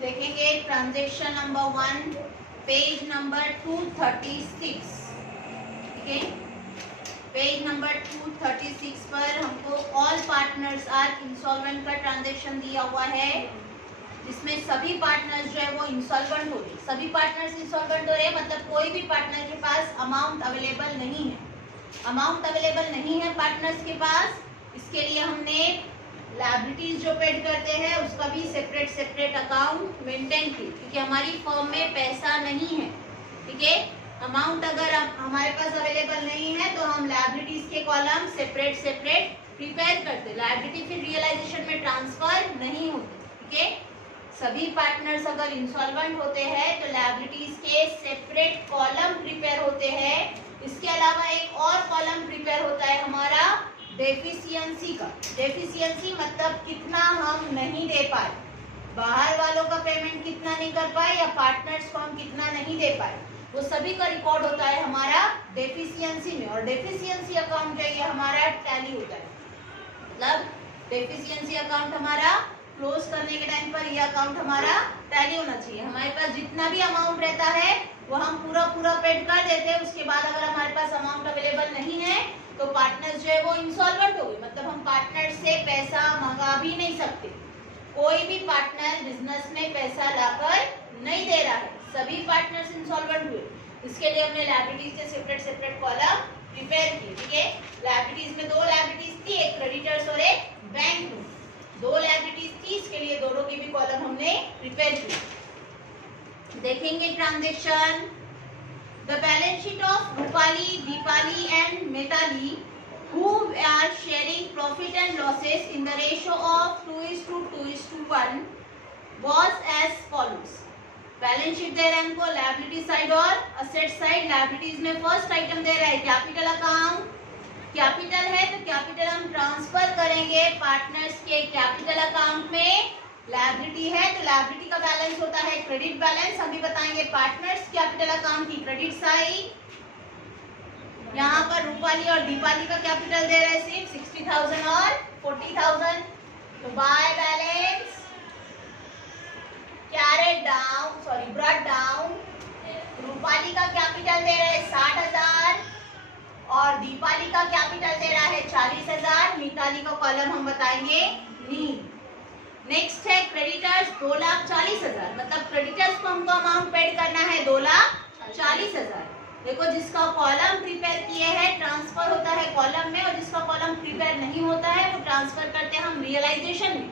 देखेंगे transaction number 1 page number 236। ठीक है, पेज नंबर 236 पर हमको ऑल पार्टनर्स आर इंसॉल्वेंट का ट्रांजेक्शन दिया हुआ है, जिसमें सभी पार्टनर्स जो है वो इंसॉल्वेंट हो रहे। सभी पार्टनर्स इंसॉल्वेंट हो रहे मतलब कोई भी पार्टनर के पास अमाउंट अवेलेबल नहीं है। अमाउंट अवेलेबल नहीं है पार्टनर्स के पास, इसके लिए हमने लायबिलिटीज जो पेड करते हैं उसका भी सेपरेट अकाउंट मेंटेन की, क्योंकि हमारी फर्म में पैसा नहीं है। ठीक है, अमाउंट अगर हमारे पास अवेलेबल नहीं है तो हम लायबिलिटीज के कॉलम सेपरेट प्रिपेयर करते। लायबिलिटी फिर रियलाइजेशन में ट्रांसफर नहीं होते। ठीक है, सभी पार्टनर्स अगर इंसॉल्वेंट होते हैं तो लायबिलिटीज के सेपरेट कॉलम प्रिपेयर होते हैं। इसके अलावा एक और कॉलम प्रिपेयर होता है हमारा डेफिशिएंसी का। डेफिशिएंसी मतलब कितना हम नहीं दे पाए, बाहर वालों का पेमेंट कितना नहीं कर पाए या पार्टनर्स को हम कितना नहीं दे पाए, वो सभी का रिकॉर्ड होता है हमारा डेफिशिएंसी में। और डेफिशिएंसी अकाउंट जो है हमारा टैली होता है। मतलब डेफिशिएंसी अकाउंट हमारा क्लोज करने के टाइम पर यह अकाउंट हमारा टैली होना चाहिए। हमारे पास जितना भी अमाउंट रहता है वो हम पूरा पेड कर देते हैं। उसके बाद अगर हमारे पास अमाउंट अवेलेबल नहीं है तो पार्टनर्स जो है वो इंसॉल्वेंट हो गए, मतलब हम पार्टनर से पैसा मंगा भी नहीं सकते। कोई भी पार्टनर बिजनेस में पैसा लाकर नहीं दे रहा है, सभी पार्टनर्स इंसॉल्वेंट हुए। इसके लिए हमने लायबिलिटीज के सेपरेट कॉलम प्रिपेयर किए। ठीक है, लायबिलिटीज में दो लायबिलिटीज थी, एक क्रेडिटर्स और एक बैंक लोन। दो लायबिलिटीज थी, इसके लिए दोनों की भी कॉलम हमने प्रिपेयर की। देखेंगे transaction. The balance sheet of Rupali, Deepali and Metali, who are sharing profit and losses in the ratio of 2:2:1, was as follows. Balance sheet दे रहा है हमको लायबिलिटी साइड और असेट साइड। लायबिलिटीज में first item दे रहा है capital account. Capital है तो कैपिटल हम ट्रांसफर करेंगे पार्टनर्स के कैपिटल अकाउंट में। लायबिलिटी है तो लायबिलिटी का बैलेंस होता है क्रेडिट बैलेंस। हम भी बताएंगे पार्टनर्स कैपिटल अकाउंट की क्रेडिट साइड। यहाँ पर रूपाली और दीपाली का कैपिटल दे रहे हैं सिर्फ 60,000 और 40,000। तो by balance brought down. Rupali का कैपिटल दे रहे हैं 60,000 और दीपाली का कैपिटल दे रहा है 40,000। मिताली का कॉलम हम बताएंगे नीड। नेक्स्ट है क्रेडिटर्स 2,40,000, मतलब क्रेडिटर्स को हमको अमाउंट पेड करना है 2,40,000। देखो जिसका कॉलम प्रिपेयर किए हैं ट्रांसफर होता है कॉलम में, और जिसका कॉलम प्रिपेयर नहीं होता है वो ट्रांसफर करते हैं हम रियलाइजेशन में।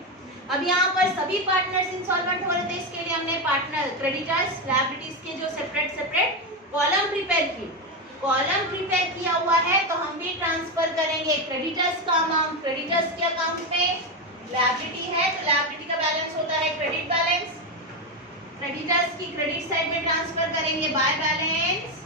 अब यहाँ पर सभी पार्टनर्स इंसॉल्वेंट हो रहे थे, इसके लिए हमने पार्टनर क्रेडिटर्स लायबिलिटीज के जो सेपरेट कॉलम प्रिपेयर किए। कॉलम प्रिपेयर किया हुआ है तो हम भी ट्रांसफर करेंगे क्रेडिटर्स का अमाउंट क्रेडिटर्स के अकाउंट में। लायबिलिटी है तो लायबिलिटी का बैलेंस होता है क्रेडिट बैलेंस। क्रेडिटर्स की क्रेडिट साइड में ट्रांसफर करेंगे बाय बैलेंस।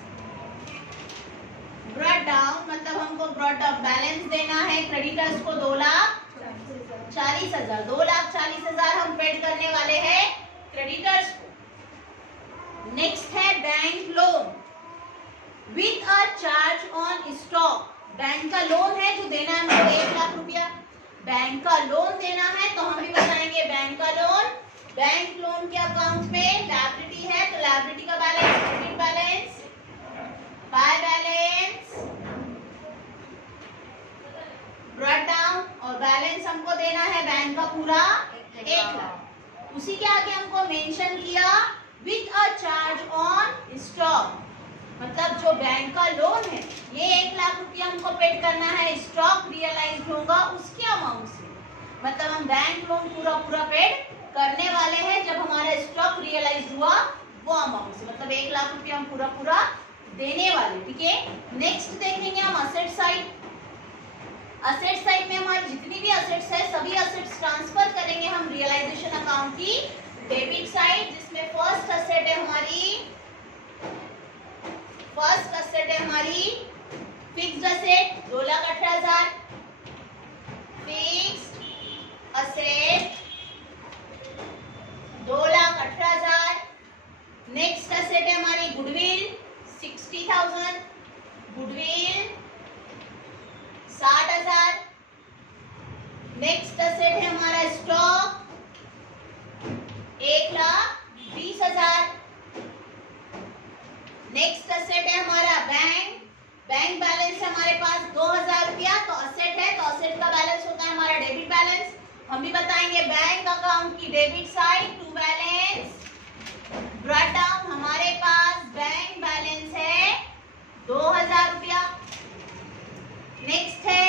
ब्रॉट डाउन मतलब हमको ब्रॉट अप बैलेंस देना है क्रेडिटर्स को 2,40,000। 2,40,000 हम पेड करने वाले हैं क्रेडिटर्स को। नेक्स्ट है bank loan with a charge on stock. Bank का लोन है जो देना है हमको 1 लाख रुपया। बैंक का लोन देना है तो हम भी बताएंगे बैंक का लोन। बैंक लोन के अकाउंट में लायबिलिटी है तो लायबिलिटी का balance credit balance by balance brought down. और बैलेंस हमको देना है बैंक का पूरा 1 लाख। उसी के आगे हमको मेंशन किया with a charge on stock, मतलब जो बैंक का लोन है ये 1 लाख रुपया हमको पेड करना है स्टॉक रियलाइज होगा उसके अमाउंट से। मतलब हम बैंक लोन पूरा पेड करने वाले हैं जब हमारा स्टॉक रियलाइज हुआ वो अमाउंट से, मतलब 1 लाख रुपया हम पूरा देने वाले। ठीक है, नेक्स्ट देखेंगे हम असेट साइड। असेट साइड में हमारी जितनी भी असेट्स है सभी असेट्स ट्रांसफर करेंगे हम रियलाइजेशन अकाउंट की डेबिट साइड, जिसमें फर्स्ट असेट है हमारी fixed asset 2,18,000। Fixed asset 2,18,000। Next asset है हमारी गुडविल 60,000। गुडविल 60,000। नेक्स्ट असेट है हमारा स्टॉक 1 लाख हम भी बताएंगे बैंक अकाउंट की debit side to balance brought down. हमारे पास बैंक बैलेंस है 2000 रुपया। नेक्स्ट है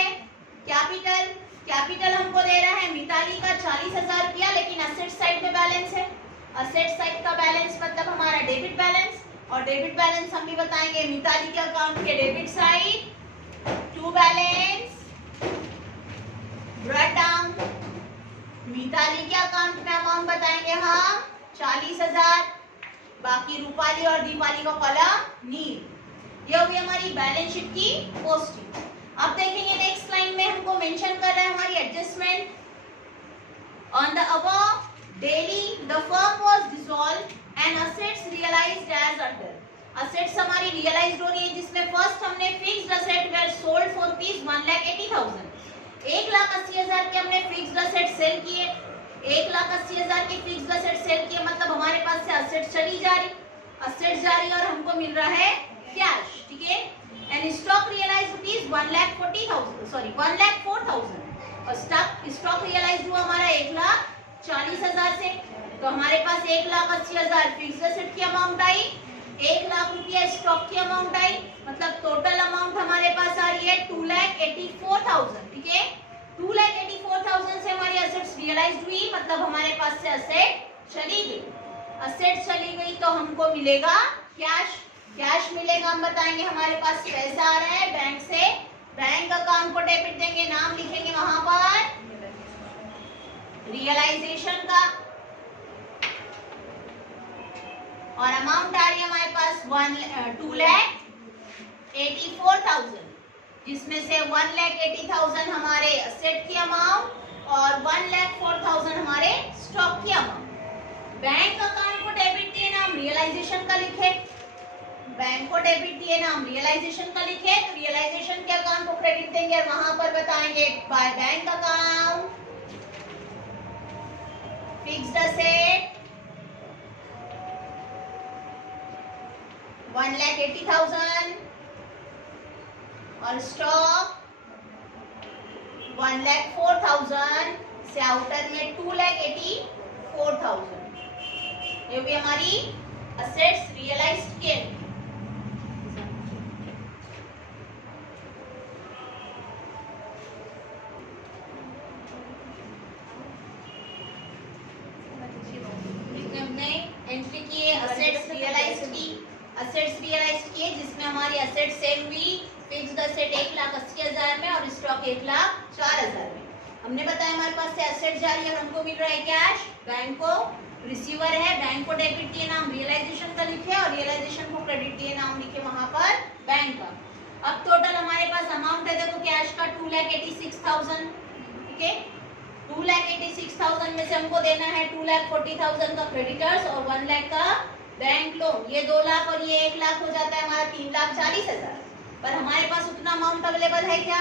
कैपिटल। कैपिटल हमको दे रहा है मिताली का 40,000 रुपया, लेकिन असेट साइड में बैलेंस है। असेट साइड का बैलेंस मतलब हमारा डेबिट बैलेंस, और डेबिट बैलेंस हम भी बताएंगे मिताली के अकाउंट के debit side to balance brought down. Mitali के अकाउंट में अमाउंट बताएंगे हम 40,000, बाकी रूपाली और दीपाली का कॉलम नील। ये हुई हमारी बैलेंस शीट की पोस्टिंग। अब देखेंगे नेक्स्ट लाइन में हमको मेंशन कर रहा है हमारी adjustment. On the above date the firm was dissolved and assets realised as under. Assets हमारी रियलाइज्ड हो रही है, जिसमें फर्स्ट हमने fixed asset were sold for rupees 1,80,000। 1,80,000 के हमने फिक्स्ड असेट सेल किए। 1,80,000 के फिक्स्ड असेट सेल किए मतलब हमारे पास से असेट चली जा रही, असेट जा रही और हमको मिल रहा है कैश। ठीक है, and stock realised rupees 1,40,000 sorry 1,04,000 और स्टॉक रियलाइज्ड हुआ हमारा 1,40,000 से। तो हमारे पास 1,80,000 फिक्स्ड असेट की अमाउंट आई, 1,00,000 रुपया स्टॉक की अमाउंट आई, मतलब टोटल अमाउंट हमारे पास आ रही है 2,84,000। ठीक है, 2,84,000 से हमारी असेट्स रियलाइज्ड हुई, मतलब हमारे पास से असेट चली गई। असेट चली गई तो हमको मिलेगा कैश। कैश मिलेगा, हम बताएंगे हमारे पास पैसा आ रहा है बैंक से, बैंक अकाउंट को डेबिट देंगे, नाम लिखेंगे वहां पर रियलाइजेशन का, और अमाउंट आ रही है हमारे पास 2,84,000, जिसमें से 1,80,000 हमारे असेट की अमाउंट और 1,04,000 हमारे स्टॉक की अमाउंट। बैंक अकाउंट को डेबिट दिए, नाम रियलाइजेशन का लिखे। बैंक को डेबिट दिए, नाम रियलाइजेशन का लिखे, तो रियलाइजेशन के अकाउंट को क्रेडिट देंगे और वहां पर बताएंगे by bank account fixed asset 1,80,000 और स्टॉक 1,04,000 से आउटर में 2,84,000। ये भी हमारी असेट्स रियलाइज्ड किए। एंट्री किए असेट्स रियलाइज्ड की, असेट्स रियलाइज्ड किए जिसमें हमारी असेट सेल हुई फिक्स्ड असेट 1,80,000 में और स्टॉक 1,04,000 में। हमने बताया हमारे पास से असेट जा रही है और हमको मिल रहा है कैश। बैंक को रिसीवर है, बैंक को डेबिट दिए, नाम रियलाइजेशन का लिखे और रियलाइजेशन को क्रेडिट दिए, नाम लिखे वहां पर बैंक का। अब टोटल हमारे पास अमाउंट है देखो कैश का 2,86,000। ठीक है, 2,86,000 में से हमको देना है 2,40,000 का क्रेडिटर्स और 1 लाख का बैंक लोन। ये 2 लाख और ये 1 लाख हो जाता है हमारा 3,40,000। पर हमारे पास उतना अमाउंट अवेलेबल है क्या?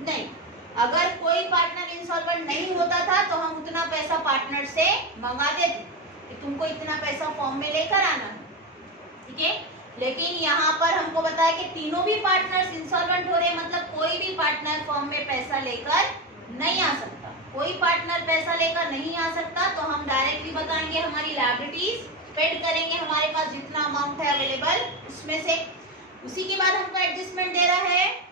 नहीं। अगर कोई पार्टनर इंसॉल्वेंट नहीं होता था तो हम उतना पैसा पार्टनर से मंगा देते कि तुमको इतना पैसा फॉर्म में लेकर आना है। ठीक है, लेकिन यहाँ पर हमको बताया कि तीनों भी पार्टनर्स इंसॉल्वेंट हो रहे हैं, मतलब कोई भी पार्टनर फॉर्म में पैसा लेकर नहीं आ सकता। कोई पार्टनर पैसा लेकर नहीं आ सकता तो हम डायरेक्टली बताएंगे हमारी लायबिलिटीज पेड करेंगे हमारे पास जितना अमाउंट है अवेलेबल उसमें से। उसी के बाद हमको एडजस्टमेंट दे रहा है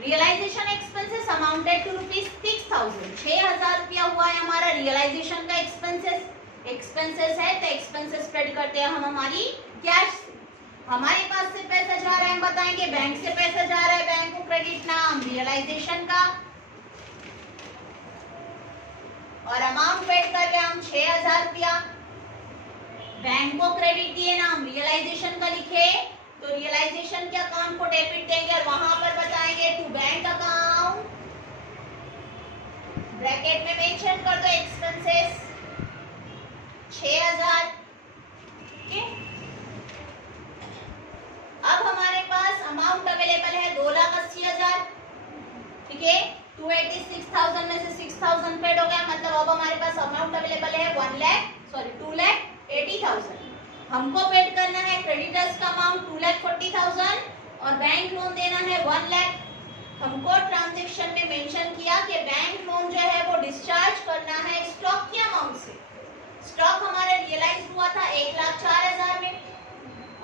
रियलाइजेशन एक्सपेंसेस अमाउंटेड टू ₹6,000। 6,000 रुपया हुआ है हमारा रियलाइजेशन का एक्सपेंसेस है, तो एक्सपेंसेस पेड करते हैं हम हमारी कैश से। हमारे पास से पैसा जा रहा है, हम बताएंगे बैंक से पैसा जा रहा है, बैंक को क्रेडिट नाम रियलाइजेशन का और अमाउंट पेड कर लिया हम 6,000 रुपया। बैंक को क्रेडिट दिए, नाम रियलाइजेशन का लिखे, तो रियलाइजेशन के अकाउंट को डेबिट देंगे और वहां पर बताएंगे टू बैंक अकाउंट, ब्रैकेट में मेंशन कर दो एक्सपेंसेस 6,000। ठीक है, अब हमारे पास अमाउंट अवेलेबल है 2,80,000। ठीक है, 2,86,000 में से 6,000 पेड हो गया, मतलब अब हमारे पास अमाउंट अवेलेबल है 2,80,000। हमको पेड करना है क्रेडिटर्स का अमाउंट 2,40,000 और बैंक लोन देना है 1 लाख। हमको ट्रांजैक्शन में मेंशन किया कि बैंक लोन जो है वो डिस्चार्ज करना है स्टॉक के अमाउंट से। स्टॉक हमारे रियलाइज हुआ था 1,04,000 में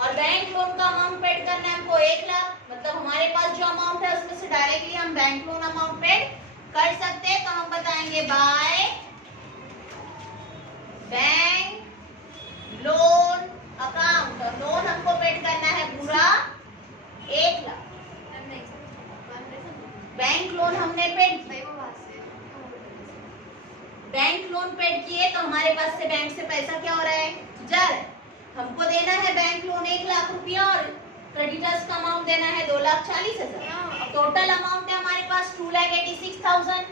और बैंक लोन का अमाउंट पेड करना है हमको 1 लाख। मतलब हमारे पास जो अमाउंट है उसमें से डायरेक्टली हम बैंक लोन अमाउंट पेड कर सकते हैं। तो हम बताएंगे by bank loan account. Loan हमको पेड करना है पूरा 1 लाख। बैंक लोन हमने पेड किए तो हमारे पास से बैंक से पैसा क्या हो रहा है, जा रहा है। हमको देना है बैंक लोन 1 लाख रुपया और क्रेडिटर्स का अमाउंट देना है 2,40,000। टोटल अमाउंट है हमारे पास 2,86,000,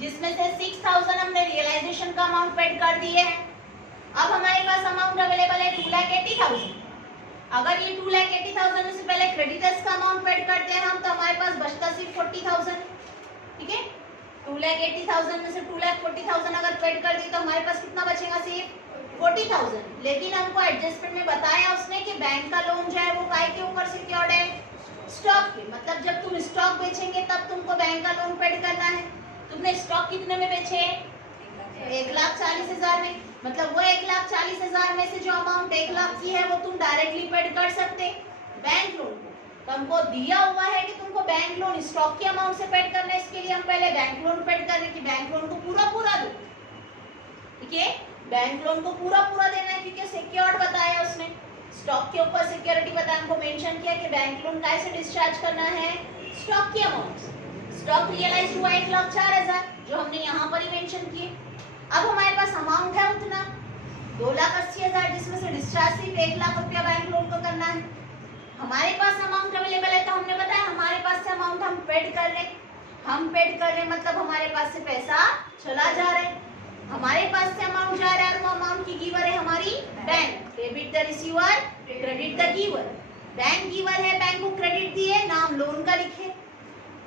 जिसमें से 6,000 हमने रियलाइजेशन का अमाउंट पेड कर दिए है। अब हमारे पास अमाउंट अवेलेबल है 2,80,000। अगर ये 2,80,000 में से पहले क्रेडिटर्स का अमाउंट पेड करते हैं हम, तो हमारे पास बचता सिर्फ 40,000। ठीक है, 2,80,000 में से 2,40,000 अगर पेड कर दी तो हमारे पास कितना बचेगा, सिर्फ 40,000। लेकिन हमको एडजस्टमेंट में बताया उसने कि बैंक का लोन जो है वो काय के ऊपर सिक्योर्ड है, स्टॉक के। मतलब जब तुम स्टॉक बेचेंगे तब तुमको बैंक का लोन पेड करना है। तुमने स्टॉक कितने में बेचे, 1,40,000 में। मतलब वो 1,40,000 में से जो अमाउंट 1 लाख की है वो तुम डायरेक्टली पेड कर सकते बैंक लोन को। तो हमको दिया हुआ है कि तुमको बैंक लोन स्टॉक के अमाउंट से पेड करना है। इसके लिए हम पहले बैंक लोन पेड करने की, बैंक लोन को पूरा दो। ठीक है, बैंक लोन को पूरा देना है क्योंकि सिक्योर्ड बताया उसने, स्टॉक के ऊपर सिक्योरिटी बताया। हमको मेंशन किया कि बैंक लोन कैसे डिस्चार्ज करना है, स्टॉक के अमाउंट से। स्टॉक रियलाइज हुआ 1,04,000 जो हमने यहाँ पर ही मेंशन किए। अब हमारे पास अमाउंट है उतना 2,80,000, जिसमें से डिस्चार्ज सिर्फ 1 लाख रुपया बैंक लोन को करना है। हमारे पास अमाउंट अवेलेबल है तो हमने बताया हमारे पास से अमाउंट हम पेड कर रहे मतलब हमारे पास से पैसा चला जा रहा है। हमारे पास से अमाउंट जा रहा है और वो अमाउंट की गिवर है हमारी bank. Debit the receiver, credit the giver. Bank giver है, बैंक को क्रेडिट दिए, नाम लोन का लिखे।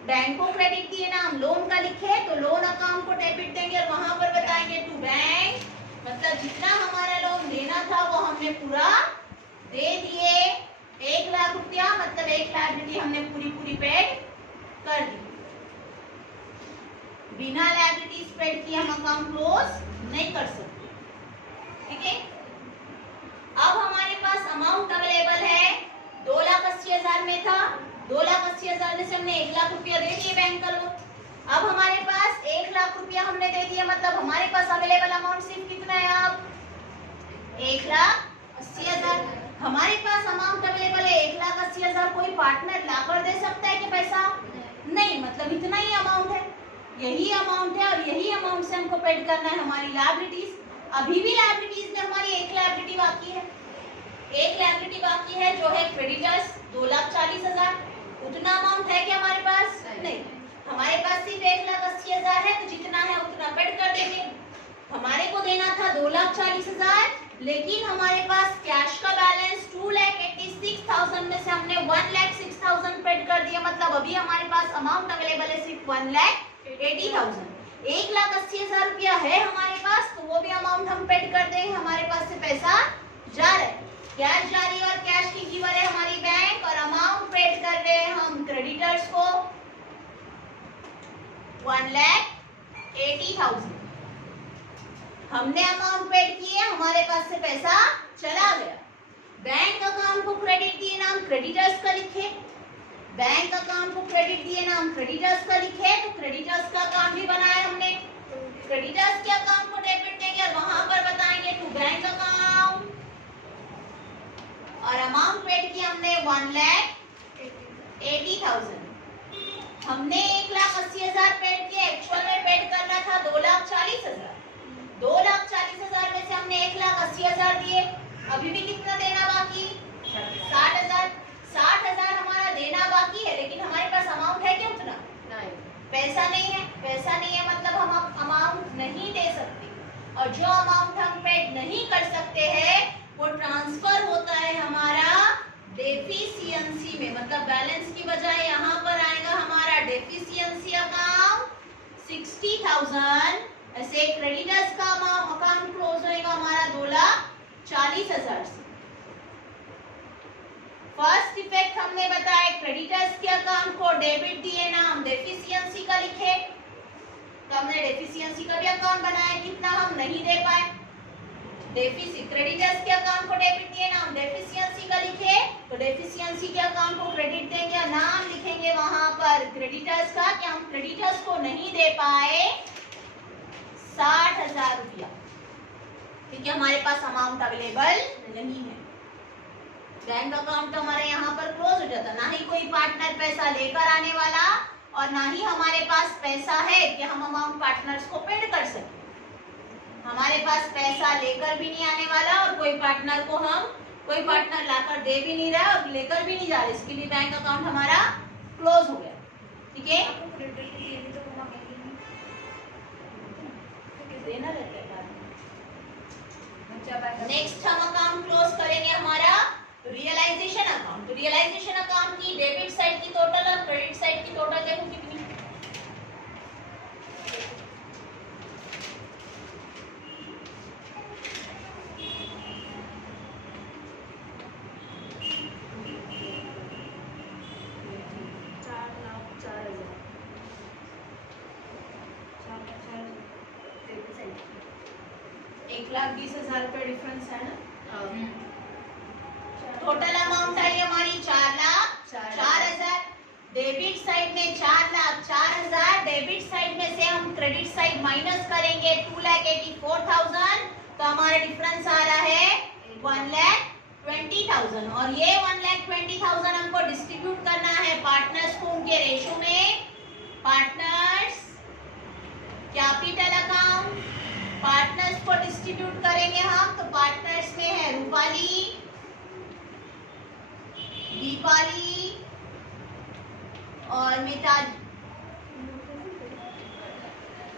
बैंक को क्रेडिट दिए, नाम लोन का लिखे, तो लोन अकाउंट को डेबिट देंगे और वहां पर बताएंगे टू बैंक। मतलब जितना हमारा लोन देना था वो हमने पूरा दे दिए 1 लाख रुपया। मतलब 1 लायबिलिटी हमने पूरी पेड कर दी। बिना लायबिलिटीज पेड किए हम अकाउंट क्लोज नहीं कर सकते। ठीक है, अब हमारे पास अमाउंट अवेलेबल है 2,80,000 में था। 2,80,000 में से हमने 1 लाख रुपया दे दिए बैंक का लोन। अब हमारे पास 1 लाख रुपया हमने दे दिया। मतलब हमारे पास अवेलेबल अमाउंट सिर्फ कितना है, अब 1,80,000। हमारे पास अमाउंट अवेलेबल है 1,80,000। कोई पार्टनर लाकर दे सकता है कि पैसा नहीं, मतलब इतना ही अमाउंट है, यही अमाउंट है और यही अमाउंट से हमको पेड करना है हमारी लायबिलिटीज। अभी भी लायबिलिटीज में हमारी एक लायबिलिटी बाकी है, जो है क्रेडिटर्स 2,40,000। उतना अमाउंट है क्या हमारे पास? नहीं, हमारे पास सिर्फ 1,80,000 है, तो जितना है उतना पेड कर देंगे। हमारे को देना था 2,40,000, लेकिन हमारे पास कैश का बैलेंस 2,86,000 में से हमने 1,06,000 पेड कर दिया। मतलब अभी हमारे पास अमाउंट अवेलेबल है सिर्फ 1,80,000। 1,80,000 रुपया है हमारे पास, तो वो भी अमाउंट हम पेड कर देंगे। हमारे पास से पैसा जा रहा है, कैश जारी और कैश की गिवर है हमारी बैंक, और अमाउंट पेड कर रहे हैं हम क्रेडिटर्स को 1,80,000। हमने अमाउंट पेड किए, हमारे पास से पैसा चला गया। बैंक अकाउंट को क्रेडिट दिए, नाम क्रेडिटर्स का लिखे। बैंक अकाउंट को क्रेडिट दिए, नाम क्रेडिटर्स का लिखे। तो क्रेडिटर्स का अकाउंट भी बनाया हमने। क्रेडिटर्स के अकाउंट को डेबिट देंगे और वहां पर बताएंगे टू बैंक अकाउंट, और अमाउंट पेड किया हमने 1,80,000। हमने 1,80,000 पेड किया, एक्चुअल में पेड करना था 2,40,000। 2,40,000 में से हमने 1,80,000 दिए। अभी भी कितना देना बाकी? 60,000। 60,000 हमारा देना बाकी है, लेकिन हमारे पास अमाउंट है क्या उतना? नहीं, पैसा नहीं है। पैसा नहीं है मतलब हम अमाउंट नहीं दे सकते, और जो अमाउंट हम पेड नहीं कर सकते हैं वो ट्रांसफर होता है हमारा डेफिशिएंसी में। मतलब बैलेंस की बजाय यहाँ पर आएगा हमारा डेफिशिएंसी अकाउंट 60,000। ऐसे क्रेडिटर्स का अकाउंट क्लोज होएगा हमारा 2,40,000 से। फर्स्ट इफेक्ट हमने बताया क्रेडिटर्स के अकाउंट को डेबिट दिए ना हम डेफिशिएंसी का लिखे, तो हमने डेफिशिएंसी का भी अकाउंट बनाया, कितना हम नहीं दे पाए। डेफिसिट क्रेडिटर्स के अकाउंट को डेबिट दिए ना हम डेफिशिएंसी का लिखे, तो डेफिशिएंसी के अकाउंट को क्रेडिट देंगे और नाम लिखेंगे वहां पर क्रेडिटर्स का कि हम क्रेडिटर्स को नहीं दे पाए 60,000 रुपया, क्योंकि हमारे पास अमाउंट अवेलेबल नहीं है। बैंक अकाउंट तो हमारे यहाँ पर क्लोज हो जाता, ना ही कोई पार्टनर पैसा लेकर आने वाला और ना ही हमारे पास पैसा है कि हम अमाउंट पार्टनर्स को पेड कर सके। हमारे पास पैसा लेकर भी नहीं आने वाला और कोई पार्टनर लाकर दे भी नहीं रहा और लेकर भी नहीं जा रहा, इसके लिए बैंक अकाउंट हमारा क्लोज हो गया। ठीक है, देना रहता है। नेक्स्ट हम अकाउंट क्लोज करेंगे हमारा रियलाइजेशन अकाउंट। तो रियलाइजेशन अकाउंट की डेबिट साइड की टोटल और क्रेडिट साइड की टोटल देखो कितनी। ₹1,20,000 डिफरेंस है ना। टोटल अमाउंट आई हमारी 4,04,000। डेबिट साइड में 4,04,000, डेबिट साइड में से हम क्रेडिट साइड माइनस करेंगे 2,84,000, तो हमारा डिफरेंस आ रहा है 1,20,000 और ये 1,20,000 हमको डिस्ट्रीब्यूट करना है पार्टनर्स को उनके रेशो में। पार्टनर्स कैपिटल अकाउंट, पार्टनर्स को डिस्ट्रीब्यूट करेंगे हम, तो पार्टनर्स में है रूपाली, दीपाली और मिताली।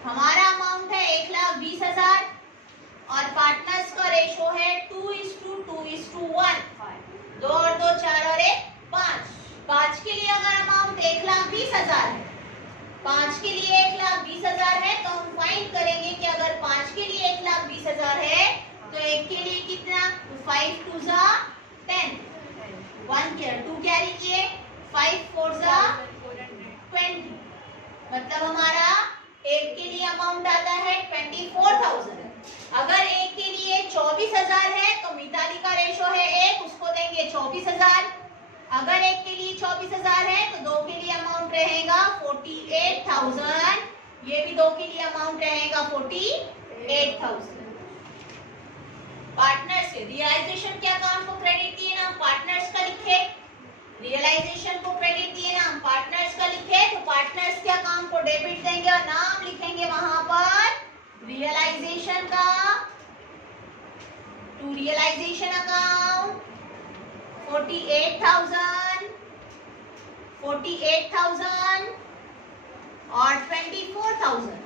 हमारा अमाउंट है 1,20,000 और पार्टनर्स का रेशो है 2:2:1, 2 और 2 4 और 1 5। 5 के लिए अगर अमाउंट 1,20,000 है, 5 के लिए 1,20,000 है, तो हम फाइंड करेंगे कि अगर 5 के लिए 1,20,000 है तो 1 के लिए कितना, 5 2 10, 1 क्या 2 कैरी किए, 5 4 20, मतलब हमारा 1 के लिए अमाउंट आता है 24,000। अगर 1 के लिए 24,000 है तो मिताली का रेशो है 1, उसको देंगे 24,000। अगर 1 के लिए 24,000 है तो 2 के लिए अमाउंट रहेगा 48,000, ये भी 2 के लिए अमाउंट रहेगा 48,000। पार्टनर्स के रियलाइजेशन के अकाउंट को क्रेडिट दिए ना हम पार्टनर्स का लिखे, रियलाइजेशन को क्रेडिट दिए ना हम पार्टनर्स का लिखे, तो पार्टनर्स के अकाउंट को डेबिट देंगे और नाम लिखेंगे वहां पर रियलाइजेशन का, टू रियलाइजेशन अकाउंट 48,000 और 24,000।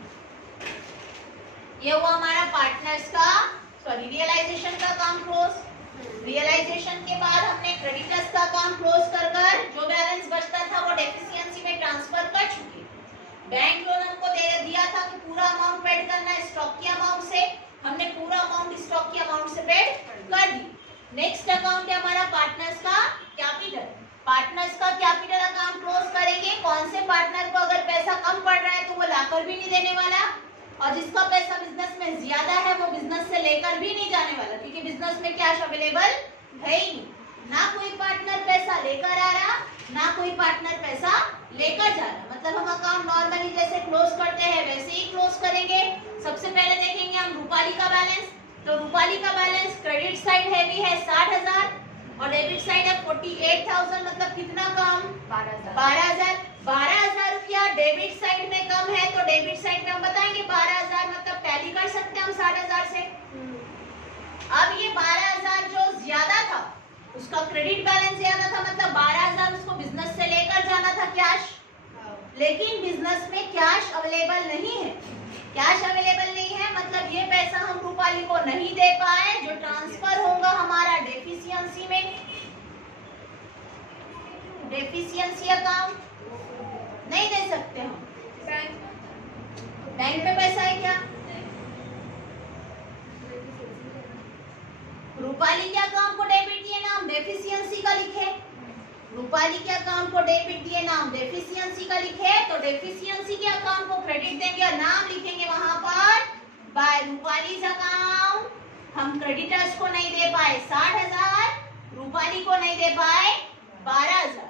ये हुआ हमारा पार्टनर्स का रियलाइजेशन का अकाउंट क्लोज। रियलाइजेशन के बाद हमने क्रेडिटर्स का अकाउंट क्लोज कर जो बैलेंस बचता था वो डेफिशिएंसी में ट्रांसफर कर चुके। बैंक लोन हमको दिया था कि पूरा अमाउंट पेड करना है स्टॉक की अमाउंट से, हमने पूरा अमाउंट स्टॉक की अमाउंट से पेड कर दी। नेक्स्ट अकाउंट है हमारा पार्टनर्स का कैपिटल। पार्टनर्स का कैपिटल अकाउंट क्लोज करेंगे। कौन से पार्टनर को अगर पैसा कम पड़ रहा है तो वो लाकर भी नहीं देने वाला, और जिसका पैसा बिजनेस में ज्यादा है वो बिजनेस से लेकर भी नहीं जाने वाला, क्योंकि बिजनेस में कैश अवेलेबल है ही नहीं। ना कोई पार्टनर पैसा लेकर आ रहा, ना कोई पार्टनर पैसा लेकर जा रहा। मतलब हम अकाउंट नॉर्मली जैसे क्लोज करते हैं वैसे ही क्लोज करेंगे। सबसे पहले देखेंगे हम रूपाली का बैलेंस। तो रूपाली का बैलेंस क्रेडिट साइड हैवी है 60,000 और डेबिट साइड है 48,000, मतलब कितना कम 12,000। 12,000 रुपया डेबिट साइड में कम है, तो डेबिट साइड में हम बताएंगे 12,000 मतलब टैली कर सकते हैं हम 60,000 से। अब ये 12,000 जो ज्यादा था उसका क्रेडिट बैलेंस ज्यादा था, मतलब 12,000 उसको बिजनेस से लेकर जाना था कैश, लेकिन बिजनेस में कैश अवेलेबल नहीं है। कैश अवेलेबल नहीं है मतलब ये पैसा हम रूपाली को नहीं दे पाए, जो ट्रांसफर होगा हमारा डेफिशिएंसी में, डेफिशिएंसी अकाउंट नहीं दे सकते हम। बैंक में पैसा है क्या? रूपाली के अकाउंट को डेबिट दिए ना हम डेफिशिएंसी का लिखे, रूपाली के अकाउंट को डेबिट दिए, नाम डेफिशिएंसी का लिखे तो डेफिशिएंसी के अकाउंट को क्रेडिट देंगे और नाम लिखेंगे वहां पर बाय रूपालीज अकाउंट। हम क्रेडिटर्स को नहीं दे पाए 60,000, रूपाली को नहीं दे पाए 12,000।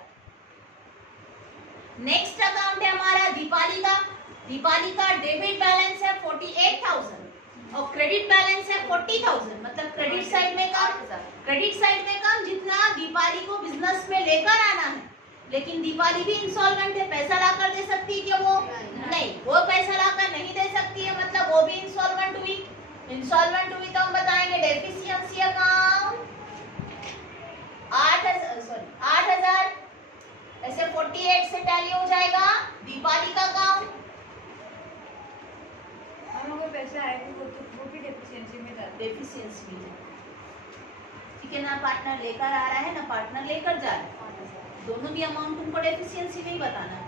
नेक्स्ट अकाउंट है हमारा दीपाली का। दीपाली का डेबिट बैलेंस है 48,000 और क्रेडिट बैलेंस है 40,000, मतलब क्रेडिट साइड में कम जितना दीपाली को बिजनेस में लेकर आना है। लेकिन दीपाली भी इंसॉल्वेंट है, पैसा लाकर दे सकती है क्या वो? नहीं, वो पैसा लाकर नहीं दे सकती है, मतलब वो भी इंसॉल्वेंट हुई। इंसॉल्वेंट हुई तो हम बताएंगे डेफिशिएंसी अकाउंट 8,000, ऐसे 48 से टैली हो जाएगा दीपाली का अकाउंट। पैसा आए तो वो भी डेफिशिएंसी में जाता है। डेफिशिएंसी में, ठीक है ना, पार्टनर लेकर आ रहा है ना पार्टनर लेकर जा रहा है, दोनों भी अमाउंट तुमको डेफिशिएंसी में ही बताना है।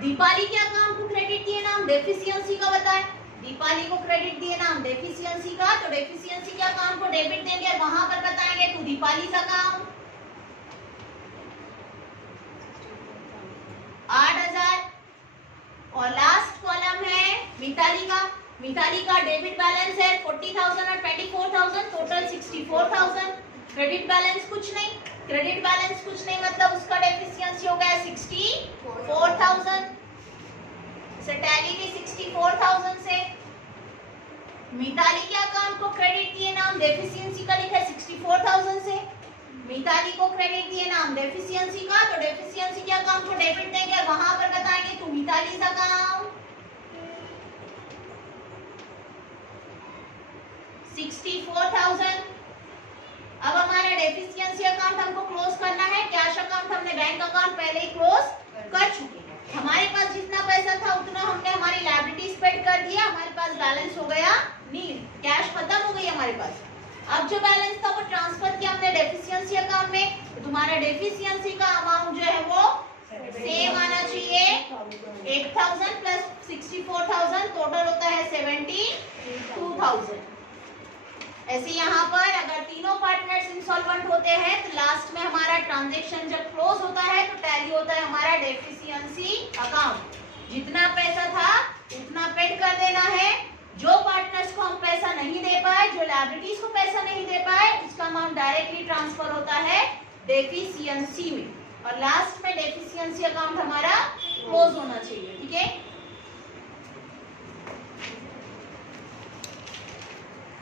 दीपाली के अकाउंट को क्रेडिट दिए, नाम डेफिशिएंसी का बताए। दीपाली को क्रेडिट दिए, नाम डेफिशिएंसी का, तो डेफिशिएंसी के अकाउंट को डेबिट देंगे, वहां पर बताएंगे टू दीपाली का अकाउंट 8,000। और लास्ट कॉलम है मिताली का। मिताली का डेबिट बैलेंस है 40,000 और 24,000, टोटल 64,000। क्रेडिट बैलेंस कुछ नहीं, क्रेडिट बैलेंस कुछ नहीं मतलब उसका डेफिशिएंसी हो गया 64,000 से टैली भी 64,000 से। मिताली के अकाउंट को क्रेडिट दिए, नाम डेफिशिएंसी का लिखा है 64,000 से। मिताली को क्रेडिट दिए, नाम डेफिशिएंसी का, तो डेफिशिएंसी के अकाउंट को डेबिट देंगे, वहां पर बताएंगे टू मिताली अकाउंट 64,000। अब हमारा डेफिशिएंसी अकाउंट हमको क्लोज करना है। कैश अकाउंट हमने बैंक अकाउंट पहले ही क्लोज कर चुके हैं। हमारे पास जितना पैसा था उतना हमने हमारी लायबिलिटीज पेड कर दिया, हमारे पास बैलेंस हो गया नील, कैश खत्म हो गई हमारे पास। अब जो बैलेंस था वो ट्रांसफर किया हमने डेफिशिएंसी अकाउंट में, तो तुम्हारा डेफिशिएंसी का अमाउंट जो है वो सेम आना चाहिए 8,000 प्लस 64,000, टोटल होता है 72,000। ऐसे यहाँ पर अगर तीनों पार्टनर्स इंसॉल्वेंट होते हैं तो लास्ट में हमारा ट्रांजैक्शन जब क्लोज होता है तो टैली होता है हमारा डेफिशिएंसी अकाउंट। जितना पैसा था उतना पेड कर देना है। जो पार्टनर्स को हम पैसा नहीं दे पाए, जो लायबिलिटीज को पैसा नहीं दे पाए, उसका अमाउंट डायरेक्टली ट्रांसफर होता है डेफिशिएंसी में और लास्ट में डेफिशिएंसी अकाउंट हमारा क्लोज होना चाहिए। ठीक है।